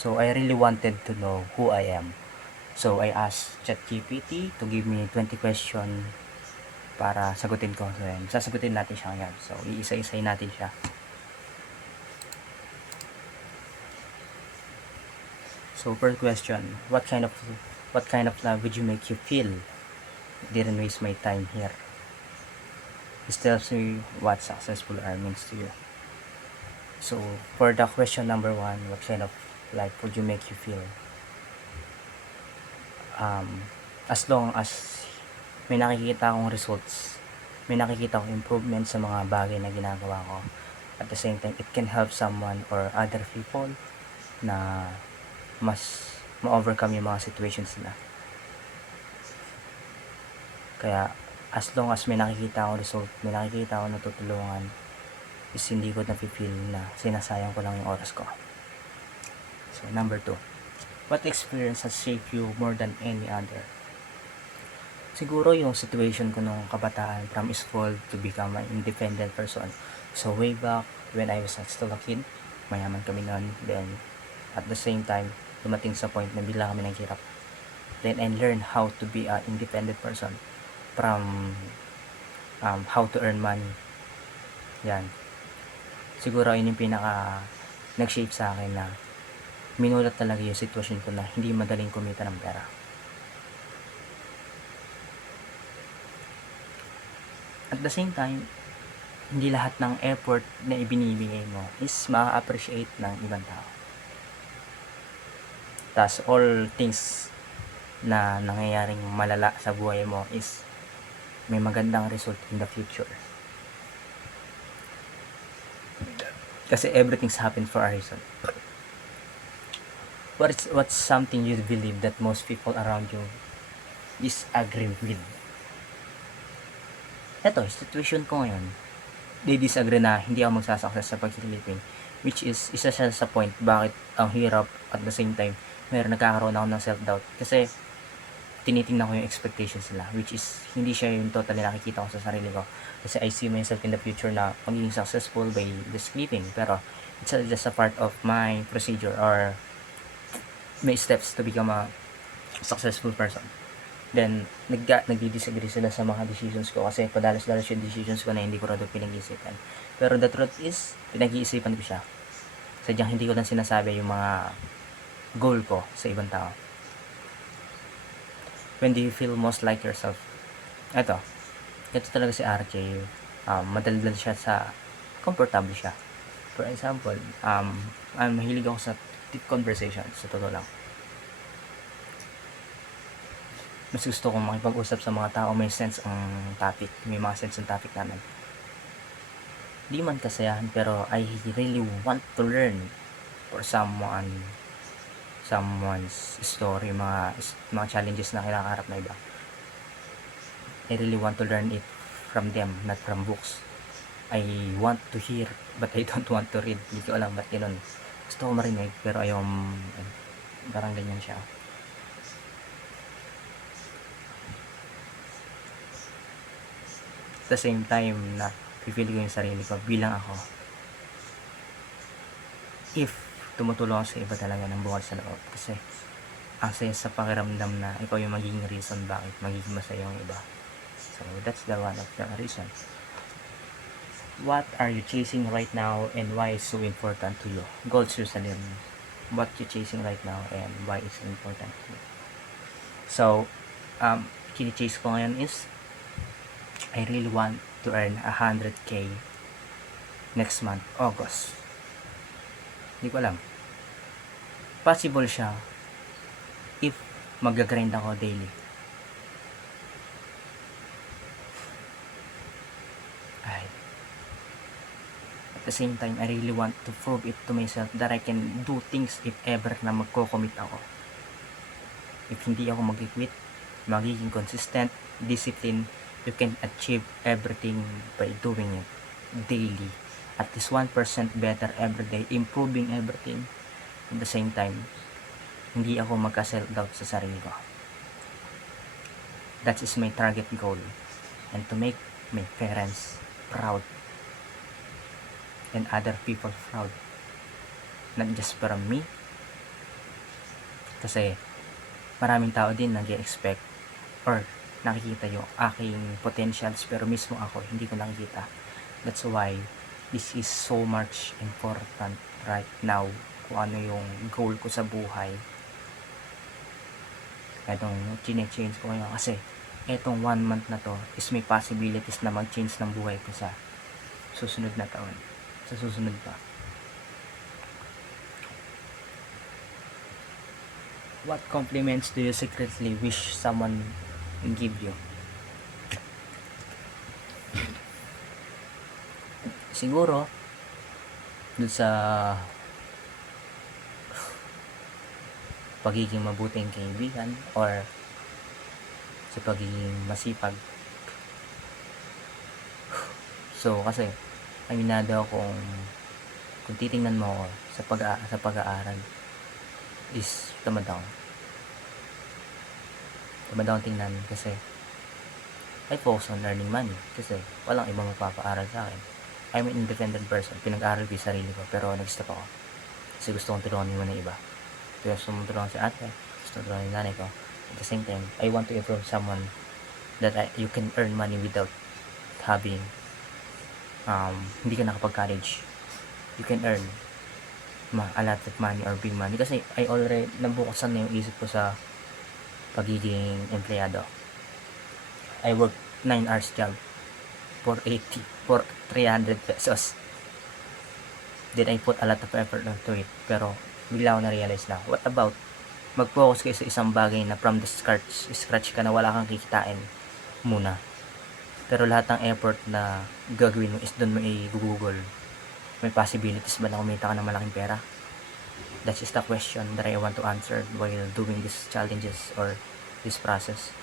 So I really wanted to know who I am. So I asked ChatGPT to give me 20 question para sagutin ko. So yan, sasagutin natin siya ngayon. So iisa-isay natin siya. So first question, what kind of love would you make you feel? Didn't waste my time here. This tells me what successful are means to you. So for the question number 1, what kind of life would you make you feel? As long as may nakikita akong results, may nakikita akong improvement sa mga bagay na ginagawa ko, at the same time it can help someone or other people na mas ma-overcome yung mga situations nila. Kaya as long as may nakikita akong result, may nakikita akong natutulungan, is hindi ko na-feel na sinasayang ko lang yung oras ko. So number 2, what experience has shaped you more than any other? Siguro yung situation ko nung kabataan, from school to become an independent person. So way back when I was still a kid, mayaman kami noon. Then at the same time, dumating sa point na bigla kami naghirap. Then I learned how to be an independent person, from how to earn money. Yan. Siguro yun yung pinaka nag-shape sa akin na minulat talaga yung sitwasyon ko na hindi madaling kumita ng pera. At the same time, hindi lahat ng effort na ibinibigay mo is ma-appreciate ng ibang tao. Tas all things na nangyayaring malala sa buhay mo is may magandang result in the future. Kasi everything's happened for a reason. What's something you believe that most people around you disagree with? Eto, situation ko ngayon, they disagree na hindi ako magsasucess sa pagsilipin, which is isa siya sa point bakit ang hirap. At the same time, nagkakaroon ako ng self-doubt kasi tinitingnan ko yung expectations nila, which is hindi siya yung totally nakikita ko sa sarili ko. Kasi I see myself in the future na magiging successful by just sleeping, pero it's just a part of my procedure or my steps to become a successful person. Then nagdi-disagree sila sa mga decisions ko kasi padalos-dalos yung decisions ko na hindi ko rin pinag-iisipan. Pero the truth is, pinag-iisipan ko siya. Sadyang hindi ko lang sinasabi yung mga goal ko sa ibang tao. When do you feel most like yourself? Ito talaga si RJ. Madaldal siya sa comfortable siya. For example, mahilig ako sa deep conversation, sa totoo lang. Mas gusto kong makipag-usap sa mga tao may sense ang topic, may mga sense ang topic namin. Di man kasayahan, pero I really want to learn for someone's story, mga challenges na kinakaharap na iba. I really want to learn it from them, not from books. I want to hear, but I don't want to read. Hindi ko alam ba't ganun. Gusto ko marinig, pero ayaw, parang ganyan siya. At the same time na pipili ko yung sarili ko bilang ako, if tumutulong ako sa iba talaga ng bukas sa loob, kasi ang saya sa pakiramdam na ikaw yung magiging reason bakit magiging masaya yung iba. So that's the one of the reason. What are you chasing right now and why is so important to you? Gold Jerusalem. What you chasing right now and why is so important to you? So kini-chase ko ngayon is I really want to earn 100k next month, August. Hindi ko alam. Possible siya if mag-grind ako daily. At the same time, I really want to prove it to myself that I can do things if ever na magko-commit ako. If hindi ako mag-quit, magiging consistent, discipline, you can achieve everything by doing it daily. At least 1% better every day, improving everything. At the same time, hindi ako magka-self-doubt sa sarili ko. That is my target goal. And to make my parents proud and other people proud. Not just from me, Kasi maraming tao din nag-expect or nakikita yung aking potentials, pero mismo ako hindi ko nakikita. That's why this is so much important right now, kung ano yung goal ko sa buhay. Etong chine-change ko ngayon kasi etong 1 month na to is may possibilities na mag-change ng buhay ko sa susunod na taon, sa susunod pa. What compliments do you secretly wish someone give you? Siguro dun sa pagiging mabuting kaibigan or sa pagiging masipag. So kasi aminado akong kung titingnan mo ako sa pag-aaral is tamad akong tingnan kasi I focus on earning money kasi walang ibang magpapaaral sa akin. I'm an independent person, pinag-aaral ko yung sarili ko, pero nag-stop ako kasi gusto kong tulungan yung mga iba. Gusto mong tulungan si ate, gusto kong tulungan yung nanay ko. At the same time, I want to improve someone that you can earn money without having hindi ka nakapag-college. You can earn a lot of money or big money kasi I already nabukasan na yung isip ko sa pagiging empleyado. I work 9 hours job for 300 pesos. Then I put a lot of effort into it, pero bigla ko na-realize na, what about mag-focus kayo sa isang bagay na from the scratch ka na wala kang kikitain muna, pero lahat ng effort na gagawin mo is doon mo i-google, may possibilities ba na kumita ka ng malaking pera? That is the question that I want to answer while doing these challenges or this process.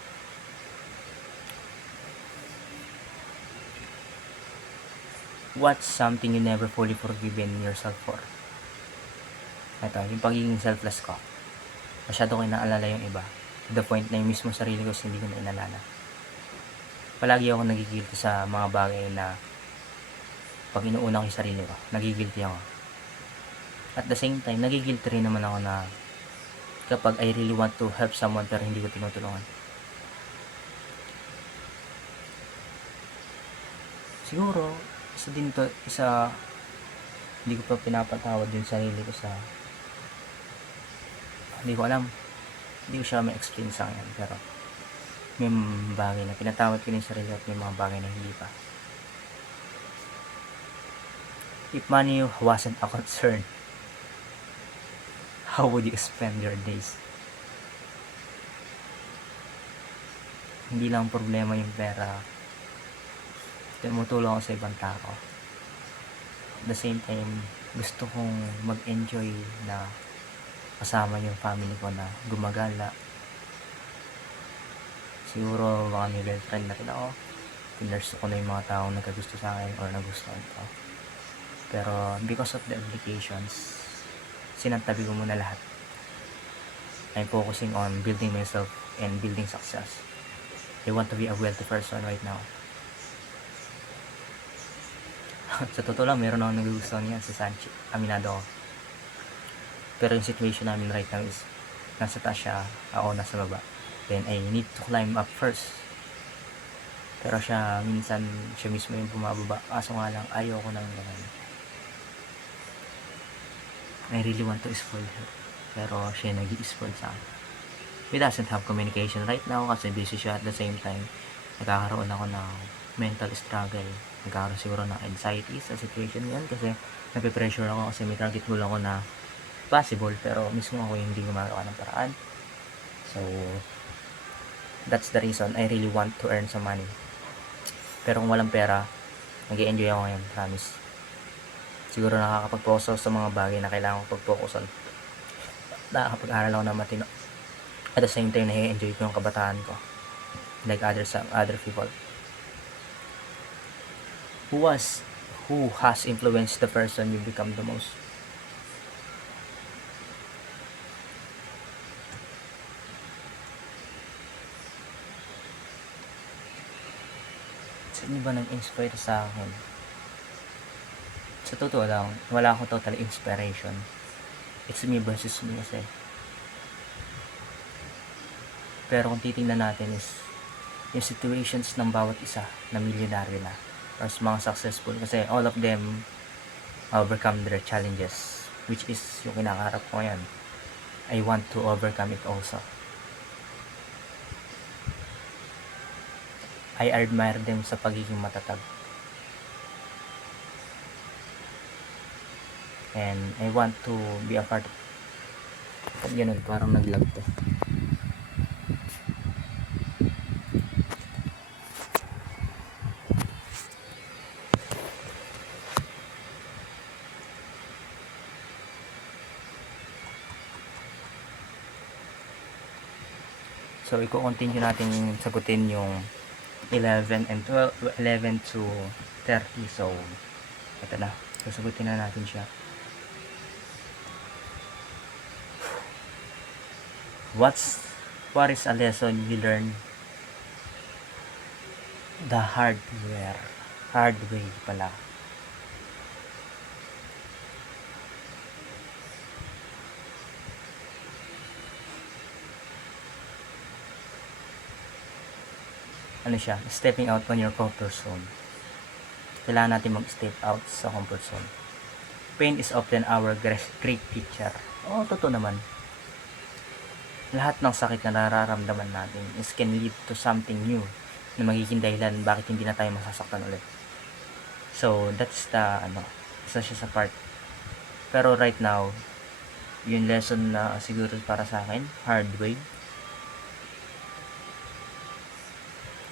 What's something you never fully forgiven yourself for? Ito, yung pagiging selfless ko. Masyado ko inaalala yung iba. To the point na yung mismo sarili ko hindi ko na inalala. Palagi ako nagigilty sa mga bagay na pag inuuna ko yung sarili ko, nagigilty ako. At the same time, nagigilty rin naman ako na kapag I really want to help someone pero hindi ko tinutulungan. Siguro, hindi ko pa pinapatawad yung sarili ko sa hindi ko alam, hindi ko siya ma-explain sa akin, pero may bagay na pinatawad ko na yung sarili at may mga bagay na hindi pa. If money wasn't a concern, how would you spend your days? Hindi lang problema yung pera, tumutulong ako sa ibang tao. At the same time, gusto kong mag-enjoy na kasama yung family ko na gumagala. Siguro baka may girlfriend na rin ako, pinurse ko na yung mga taong nagkagusto sa akin or nagustuhan ko. Pero because of the obligations, sinantabi ko muna lahat. I'm focusing on building myself and building success. I want to be a wealthy person right now. Sa totoo lang, meron akong nagugustuhan niya, si Sanchi. Aminado ako. Pero yung situation namin right now is nasa taas siya, ako nasa baba. Then I need to climb up first. Pero siya mismo yung bumababa. Kaso nga lang, ayaw ko nang ganun. I really want to spoil her, pero siya nag-i-spoil sa akin. We doesn't have communication right now kasi busy siya. At the same time, nagkakaroon ako ng mental struggle. Nagkakaroon siguro ng anxiety sa situation yan kasi nape-pressure ako kasi may target goal ako na possible, pero mismo ako yung hindi gumagawa ng paraan. So that's the reason I really want to earn some money. Pero kung walang pera, nag-i-enjoy ako ngayon, promise. Siguro nakakapag-focus sa mga bagay na kailangan ko pag-focusan. Nakakapag-aral ako ng matino. At the same time, nai-enjoy ko yung kabataan ko. Like other people. Who has influenced the person you become the most? Sino ba nag-inspire sa akin? Sa totoo lang, wala akong total inspiration. It's me versus me kasi. Pero kung titingnan natin is yung situations ng bawat isa na milyonaryo na or mga successful, kasi all of them overcome their challenges, which is yung kinakaharap ko ngayon. I want to overcome it also. I admire them sa pagiging matatag. And I want to be a part of it. Ganun, parang nag-lag to. So, i-continue natin sagutin yung 11 and 12, 11 to 30. So, ito na. Sasagutin na natin siya. What is a lesson you learn the hard way pala? Ano siya? Stepping out on your comfort zone. Kailangan natin mag-step out sa comfort zone. Pain is often our great teacher. Oo, totoo naman. Lahat ng sakit na nararamdaman natin is can lead to something new na magiging dahilan bakit hindi na tayo masasaktan ulit. So, that's the, isa siya sa part. Pero right now, yung lesson na siguro para sa akin, hard way.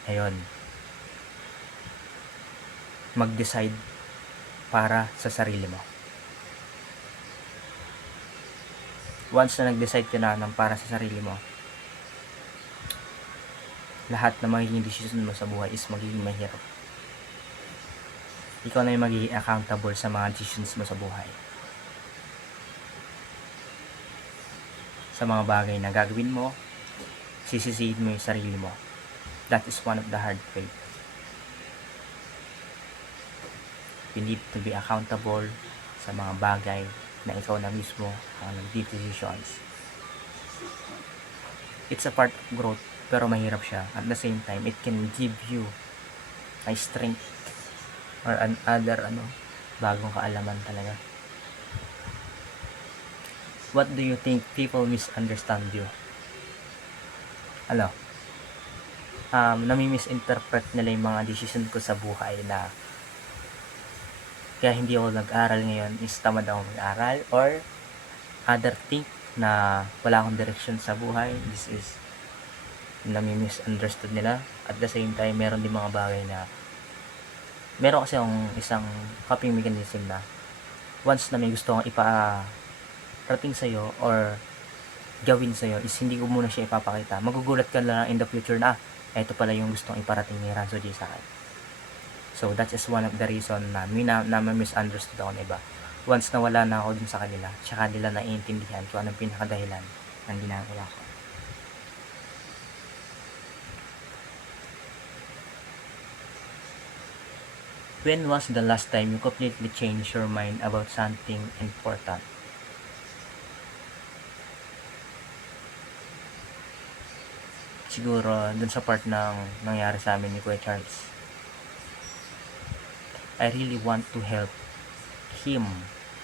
Ayun. Mag-decide para sa sarili mo. Once na nag-decide ka na ng para sa sarili mo, lahat na magiging decision mo sa buhay is magiging mahirap. Ikaw na yung magiging accountable sa mga decisions mo sa buhay. Sa mga bagay na gagawin mo, sisisihin mo yung sarili mo. That is one of the hard way. You need to be accountable sa mga bagay na ikaw na mismo ang nag-decisions. It's a part of growth, pero mahirap siya. At the same time, it can give you a strength or another bagong kaalaman talaga. What do you think people misunderstand you? Nami-misinterpret nila yung mga decision ko sa buhay na kaya hindi ako nag-aral ngayon is tamad ako mag-aral, or other think na wala akong direction sa buhay. This is nami-misunderstood nila. At the same time, meron din mga bagay na meron kasi akong isang coping mechanism na once na may gusto akong iparating sa'yo or gawin sa'yo is hindi ko muna siya ipapakita. Magugulat ka lang in the future na ito pala yung gustong iparating ni Ranzo J sa akin. So that is one of the reason na misunderstood ako ng iba. Once na wala na ako dun sa kanila, tsaka nila naiintindihan kung anong pinakadahilan ng ginagawa ko. When was the last time you completely changed your mind about something important? Siguro dun sa part ng nangyari sa amin ni Kuya Charles. I really want to help him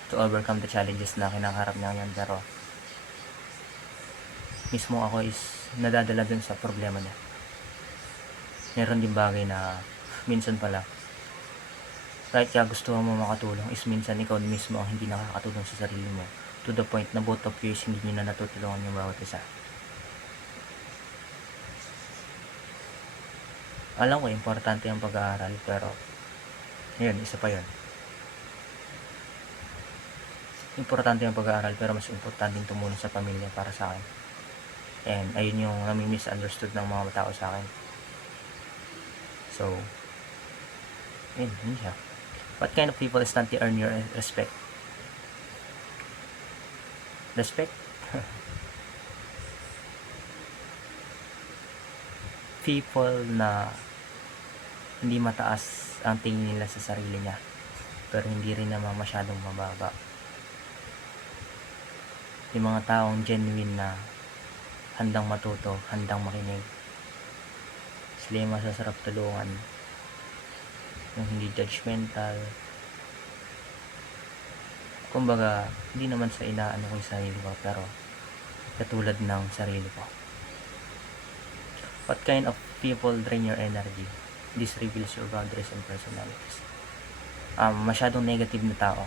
to overcome the challenges na kinakaharap niya ngayon, pero mismo ako is nadadala dun sa problema niya. Meron din bagay na minsan pala kahit kaya gusto mo makatulong is minsan ikaw mismo ang hindi nakakatulong sa sarili mo, to the point na both of you is hindi nyo na natutulungan yung bawat isa. Alam ko importante ang pag-aaral, pero yun, isa pa yun. Importante ang pag-aaral, pero mas importante yung tumulong sa pamilya para sa akin. And ayun yung nami-misunderstood ng mga tao sa akin. So, yun siya. What kind of people stand to earn your respect? Respect? People na hindi mataas ang tingin nila sa sarili niya, pero hindi rin naman masyadong mababa. Yung mga taong genuine na handang matuto, handang makinig. Sila yung masasarap tulungan. Yung hindi judgmental. Kumbaga, hindi naman sa inaano ko yung sarili ko, pero katulad ng sarili ko. What kind of people drain your energy? This reveals your boundaries and personalities. Masyadong negative na tao.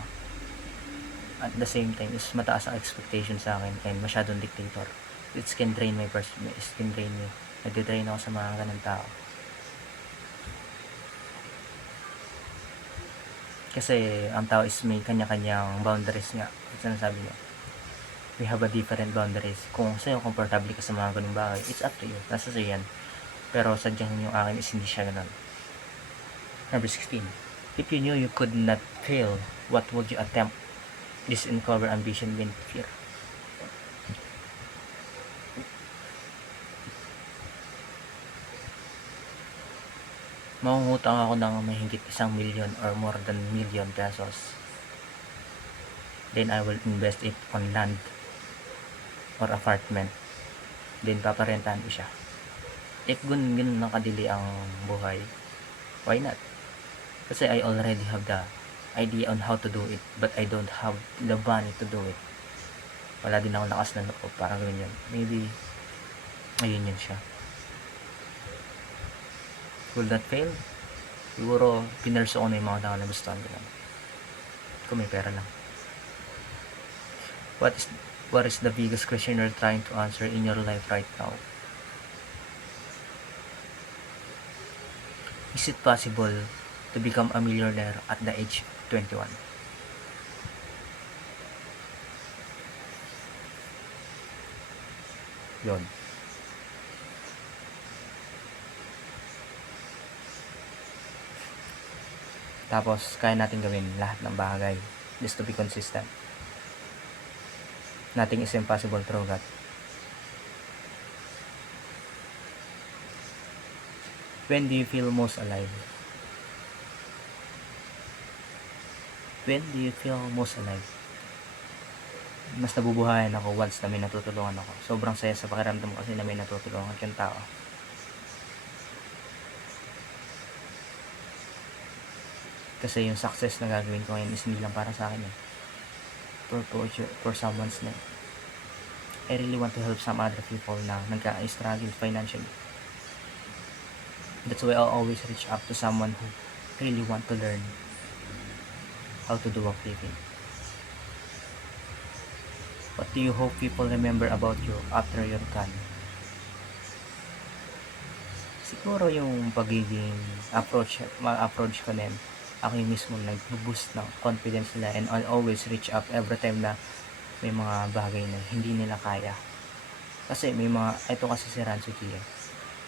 At the same time, is mataas ang expectation sa akin and masyadong dictator. It can drain my person. It can drain me. Nagde-drain ako sa mga ganang tao. Kasi ang tao is may kanya-kanyang boundaries nga. Sinasabi niya, we have a different boundaries. Kung sa'yo comfortable ka sa mga ganung bagay, it's up to you. Nasa sa'yo yan. Pero sadyang yung akin is hindi siya ganun. Number 16. If you knew you could not fail, what would you attempt? This uncover ambition with fear. Mangungutang ako ng mahigit 1,000,000 or more than million pesos. Then I will invest it on land or apartment. Then paparentahan ko siya. If ganun lang kadili ang buhay, why not? Kasi I already have the idea on how to do it, but I don't have the money to do it. Wala din ako lakas na loob para gawin yun. Maybe ayun yun siya. Will that fail? Siguro pinurso ko na yung mga tao na gusto ko lang. Kung may pera lang. What is the biggest question you're trying to answer in your life right now? Is it possible to become a millionaire at the age of 21? Yun. Tapos, kaya natin gawin lahat ng bagay just to be consistent. Nothing is impossible through God. When do you feel most alive? When do you feel most alive? Mas nabubuhayan ako once na may natutulungan ako. Sobrang saya sa pakiramdam kasi na may natutulungan kang tao. Kasi yung success na gagawin ko ngayon is hindi lang para sa akin eh. For someone's name. I really want to help some other people na nagka-struggle financially. That's why I'll always reach out to someone who really want to learn how to do living. What do you hope people remember about you after you're gone? Siguro yung pagiging approach ko din. Ako yung mismo nag-boost ng confidence nila, and I'll always reach up every time na may mga bagay na hindi nila kaya. Kasi may mga, ito kasi si Rancho Gia,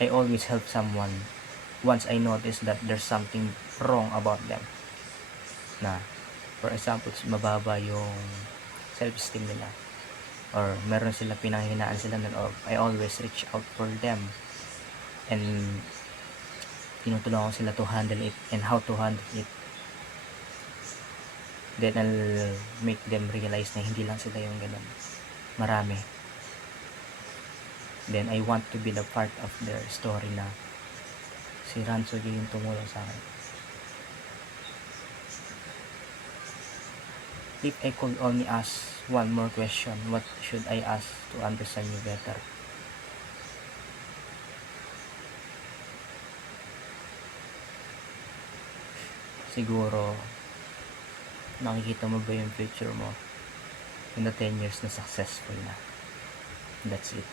I always help someone once I notice that there's something wrong about them. Na, for example, mababa yung self-esteem nila, or meron sila pinanghinaan sila nun, or I always reach out for them and tinutulungan sila to handle it and how to handle it. Then I'll make them realize na hindi lang sila yung ganun, marami. Then I want to be the part of their story na si Rancho yung tumulong sa akin. If I could only ask one more question, what should I ask to understand you better? Siguro, nakikita mo ba yung future mo in the 10 years na successful na? That's it.